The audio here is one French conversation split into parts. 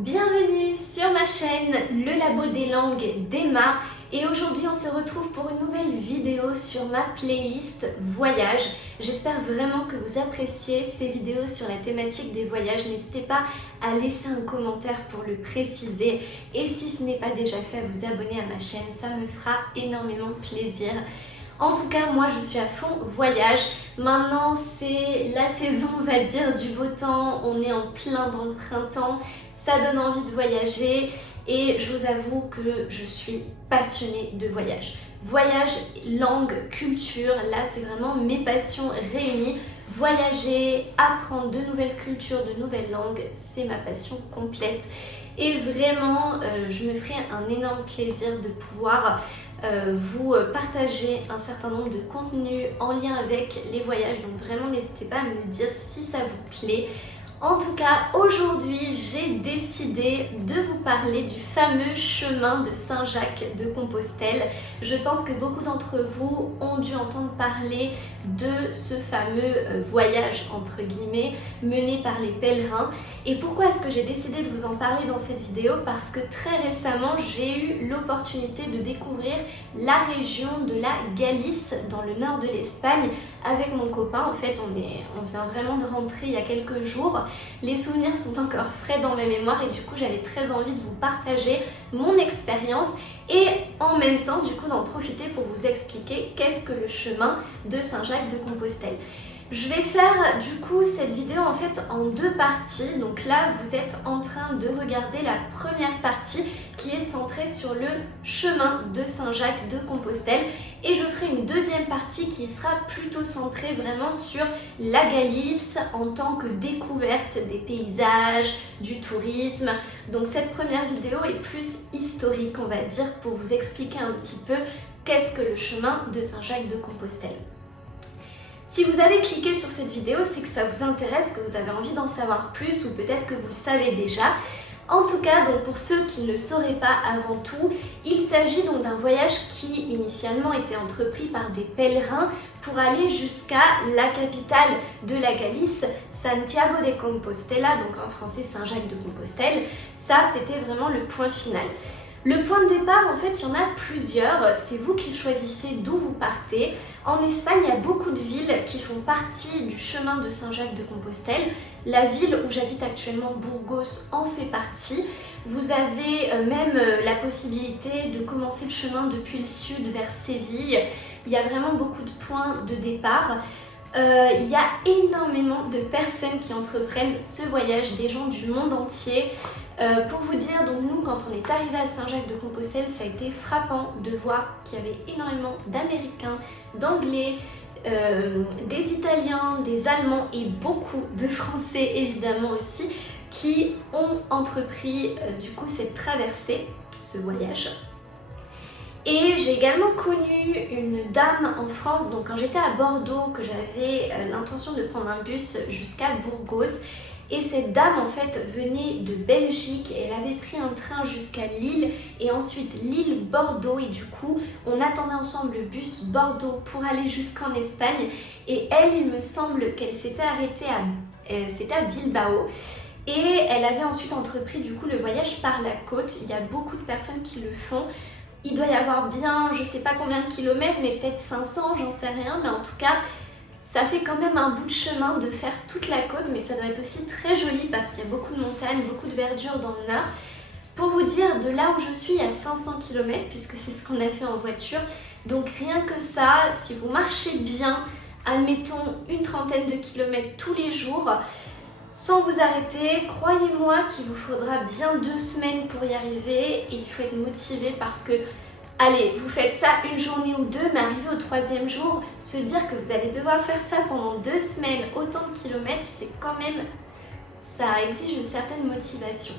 Bienvenue sur ma chaîne Le Labo des langues d'Emma et aujourd'hui on se retrouve pour une nouvelle vidéo sur ma playlist voyage. J'espère vraiment que vous appréciez ces vidéos sur la thématique des voyages. N'hésitez pas à laisser un commentaire pour le préciser et si ce n'est pas déjà fait, à vous abonner à ma chaîne, ça me fera énormément plaisir. En tout cas, moi je suis à fond voyage. Maintenant c'est la saison, on va dire, du beau temps, on est en plein dans le printemps. Ça donne envie de voyager et je vous avoue que je suis passionnée de voyage. Voyage, langue, culture, là c'est vraiment mes passions réunies. Voyager, apprendre de nouvelles cultures, de nouvelles langues, c'est ma passion complète. Et vraiment, je me ferai un énorme plaisir de pouvoir vous partager un certain nombre de contenus en lien avec les voyages. Donc vraiment, n'hésitez pas à me dire si ça vous plaît. En tout cas, aujourd'hui, j'ai décidé de vous parler du fameux chemin de Saint-Jacques-de-Compostelle. Je pense que beaucoup d'entre vous ont dû entendre parler de ce fameux voyage, entre guillemets, mené par les pèlerins. Et pourquoi est-ce que j'ai décidé de vous en parler dans cette vidéo? Parce que très récemment, j'ai eu l'opportunité de découvrir la région de la Galice, dans le nord de l'Espagne, avec mon copain. En fait, on vient vraiment de rentrer il y a quelques jours. Les souvenirs sont encore frais dans ma mémoire et du coup j'avais très envie de vous partager mon expérience et en même temps du coup d'en profiter pour vous expliquer qu'est-ce que le chemin de Saint-Jacques-de-Compostelle. Je vais faire du coup cette vidéo en fait en deux parties. Donc là vous êtes en train de regarder la première partie qui est centrée sur le chemin de Saint-Jacques-de-Compostelle et je ferai une deuxième partie qui sera plutôt centrée vraiment sur la Galice en tant que découverte des paysages, du tourisme. Donc cette première vidéo est plus historique on va dire pour vous expliquer un petit peu qu'est-ce que le chemin de Saint-Jacques-de-Compostelle. Si vous avez cliqué sur cette vidéo, c'est que ça vous intéresse, que vous avez envie d'en savoir plus ou peut-être que vous le savez déjà. En tout cas, donc pour ceux qui ne le sauraient pas avant tout, il s'agit donc d'un voyage qui initialement était entrepris par des pèlerins pour aller jusqu'à la capitale de la Galice, Santiago de Compostela, donc en français Saint-Jacques-de-Compostelle. Ça, c'était vraiment le point final. Le point de départ, en fait, il y en a plusieurs. C'est vous qui choisissez d'où vous partez. En Espagne, il y a beaucoup de villes qui font partie du chemin de Saint-Jacques-de-Compostelle. La ville où j'habite actuellement, Burgos, en fait partie. Vous avez même la possibilité de commencer le chemin depuis le sud vers Séville. Il y a vraiment beaucoup de points de départ. Il y a énormément de personnes qui entreprennent ce voyage, des gens du monde entier. Pour vous dire, donc nous quand on est arrivé à Saint-Jacques-de-Compostelle, ça a été frappant de voir qu'il y avait énormément d'Américains, d'Anglais, des Italiens, des Allemands et beaucoup de Français évidemment aussi qui ont entrepris du coup cette traversée, ce voyage. Et j'ai également connu une dame en France, donc quand j'étais à Bordeaux, que j'avais l'intention de prendre un bus jusqu'à Burgos. Et cette dame en fait venait de Belgique et elle avait pris un train jusqu'à Lille et ensuite Lille-Bordeaux et du coup on attendait ensemble le bus Bordeaux pour aller jusqu'en Espagne et elle, il me semble qu'elle s'était arrêtée c'était à Bilbao et elle avait ensuite entrepris du coup le voyage par la côte. Il y a beaucoup de personnes qui le font. Il doit y avoir bien, je sais pas combien de kilomètres, mais peut-être 500, j'en sais rien, mais en tout cas ça fait quand même un bout de chemin de faire toute la côte, mais ça doit être aussi très joli parce qu'il y a beaucoup de montagnes, beaucoup de verdure dans le nord. Pour vous dire, de là où je suis à 500 km, puisque c'est ce qu'on a fait en voiture, donc rien que ça, si vous marchez bien, admettons une trentaine de kilomètres tous les jours, sans vous arrêter, croyez-moi qu'il vous faudra bien 2 semaines pour y arriver et il faut être motivé parce que allez, vous faites ça une journée ou deux, mais arrivé au 3e jour, se dire que vous allez devoir faire ça pendant 2 semaines, autant de kilomètres, c'est quand même, ça exige une certaine motivation.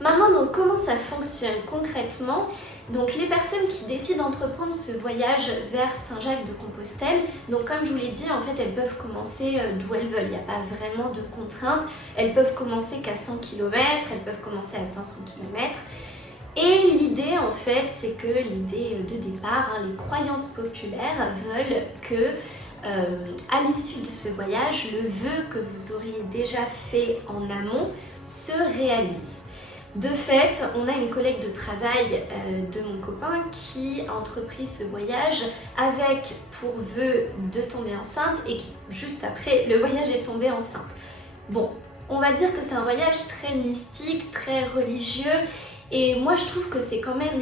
Maintenant, donc, comment ça fonctionne concrètement? Donc les personnes qui décident d'entreprendre ce voyage vers Saint-Jacques-de-Compostelle, donc comme je vous l'ai dit, en fait elles peuvent commencer d'où elles veulent, il n'y a pas vraiment de contraintes, elles peuvent commencer qu'à 100 km, elles peuvent commencer à 500 km. Et l'idée en fait, c'est que l'idée de départ, les croyances populaires veulent que à l'issue de ce voyage, le vœu que vous auriez déjà fait en amont se réalise. De fait, on a une collègue de travail de mon copain qui a entrepris ce voyage avec pour vœu de tomber enceinte et qui, juste après, le voyage est tombé enceinte. Bon, on va dire que c'est un voyage très mystique, très religieux et moi je trouve que c'est quand même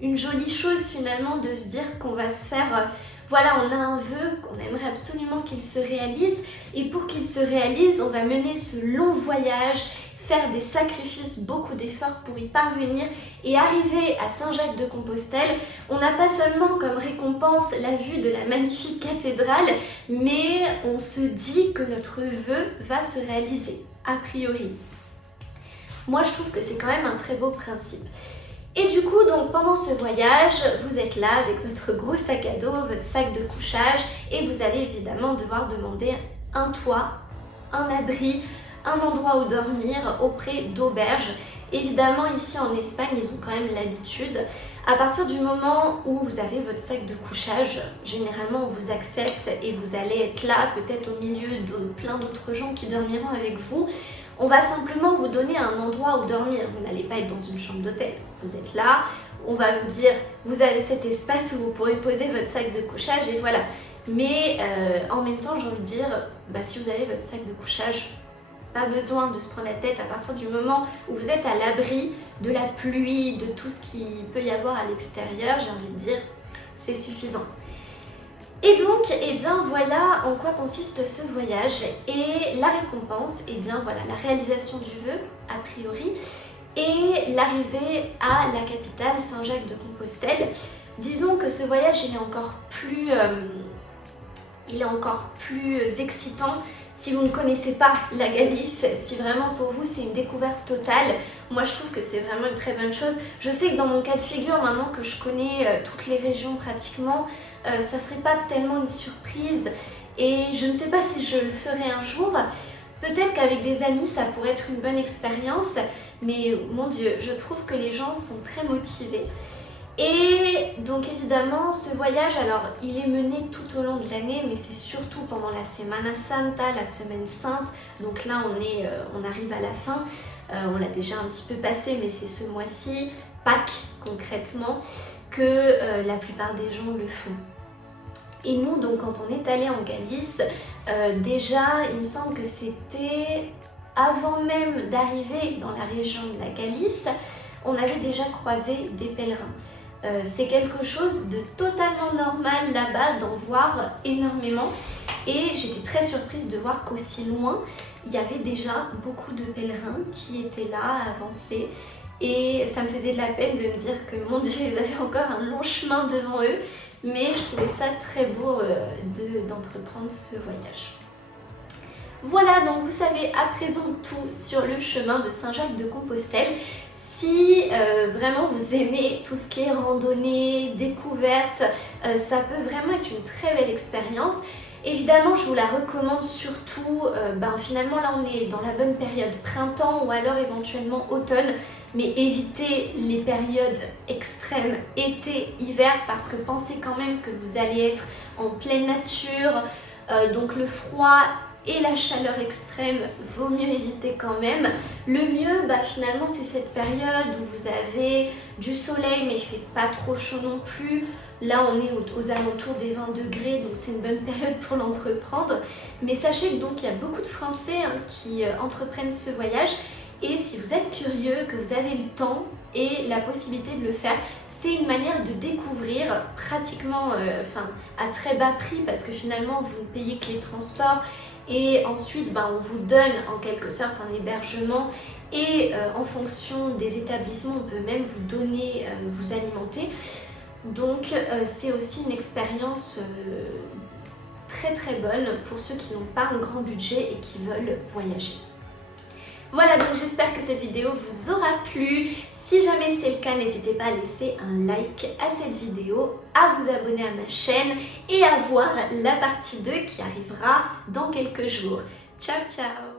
une jolie chose finalement de se dire qu'on va se faire... voilà, on a un vœu qu'on aimerait absolument qu'il se réalise et pour qu'il se réalise, on va mener ce long voyage, faire des sacrifices, beaucoup d'efforts pour y parvenir et arriver à Saint-Jacques-de-Compostelle. On n'a pas seulement comme récompense la vue de la magnifique cathédrale, mais on se dit que notre vœu va se réaliser, a priori. Moi, je trouve que c'est quand même un très beau principe. Et du coup, donc pendant ce voyage, vous êtes là avec votre gros sac à dos, votre sac de couchage et vous allez évidemment devoir demander un toit, un abri, un endroit où dormir auprès d'auberges. Évidemment, ici en Espagne, ils ont quand même l'habitude. À partir du moment où vous avez votre sac de couchage, généralement on vous accepte et vous allez être là, peut-être au milieu de plein d'autres gens qui dormiront avec vous. On va simplement vous donner un endroit où dormir. Vous n'allez pas être dans une chambre d'hôtel. Vous êtes là, on va vous dire, vous avez cet espace où vous pourrez poser votre sac de couchage et voilà. Mais en même temps, j'ai envie de dire, si vous avez votre sac de couchage, pas besoin de se prendre la tête à partir du moment où vous êtes à l'abri de la pluie, de tout ce qu'il peut y avoir à l'extérieur, j'ai envie de dire, c'est suffisant. Et donc, eh bien voilà en quoi consiste ce voyage et la récompense, eh bien voilà, la réalisation du vœu, a priori, et l'arrivée à la capitale Saint-Jacques-de-Compostelle. Disons que ce voyage, il est encore plus excitant si vous ne connaissez pas la Galice, si vraiment pour vous c'est une découverte totale. Moi je trouve que c'est vraiment une très bonne chose. Je sais que dans mon cas de figure, maintenant que je connais toutes les régions pratiquement, ça serait pas tellement une surprise et je ne sais pas si je le ferai un jour. Peut-être qu'avec des amis ça pourrait être une bonne expérience, mais mon Dieu, je trouve que les gens sont très motivés. Et donc évidemment ce voyage, alors il est mené tout au long de l'année, mais c'est surtout pendant la Semana Santa, la semaine sainte. Donc là on arrive à la fin, on l'a déjà un petit peu passé, mais c'est ce mois-ci, Pâques concrètement, que la plupart des gens le font. Et nous donc quand on est allé en Galice, déjà il me semble que c'était avant même d'arriver dans la région de la Galice, on avait déjà croisé des pèlerins. C'est quelque chose de totalement normal là-bas d'en voir énormément et j'étais très surprise de voir qu'aussi loin il y avait déjà beaucoup de pèlerins qui étaient là à avancer et ça me faisait de la peine de me dire que mon Dieu, ils avaient encore un long chemin devant eux, mais je trouvais ça très beau d'entreprendre ce voyage. Voilà, donc vous savez à présent tout sur le chemin de Saint-Jacques-de-Compostelle. Si vraiment vous aimez tout ce qui est randonnée, découverte, ça peut vraiment être une très belle expérience. Évidemment, je vous la recommande surtout, finalement là on est dans la bonne période printemps ou alors éventuellement automne, mais évitez les périodes extrêmes, été, hiver, parce que pensez quand même que vous allez être en pleine nature, donc le froid et la chaleur extrême, vaut mieux éviter quand même. Le mieux, finalement, c'est cette période où vous avez du soleil, mais il fait pas trop chaud non plus. Là, on est aux alentours des 20 degrés, donc c'est une bonne période pour l'entreprendre. Mais sachez que donc il y a beaucoup de Français qui entreprennent ce voyage. Et si vous êtes curieux, que vous avez le temps et la possibilité de le faire, c'est une manière de découvrir pratiquement à très bas prix, parce que finalement, vous ne payez que les transports. Et ensuite, on vous donne en quelque sorte un hébergement et en fonction des établissements, on peut même vous donner, vous alimenter. Donc c'est aussi une expérience très très bonne pour ceux qui n'ont pas un grand budget et qui veulent voyager. Voilà, donc j'espère que cette vidéo vous aura plu. Si jamais c'est le cas, n'hésitez pas à laisser un like à cette vidéo, à vous abonner à ma chaîne et à voir la partie 2 qui arrivera dans quelques jours. Ciao ciao!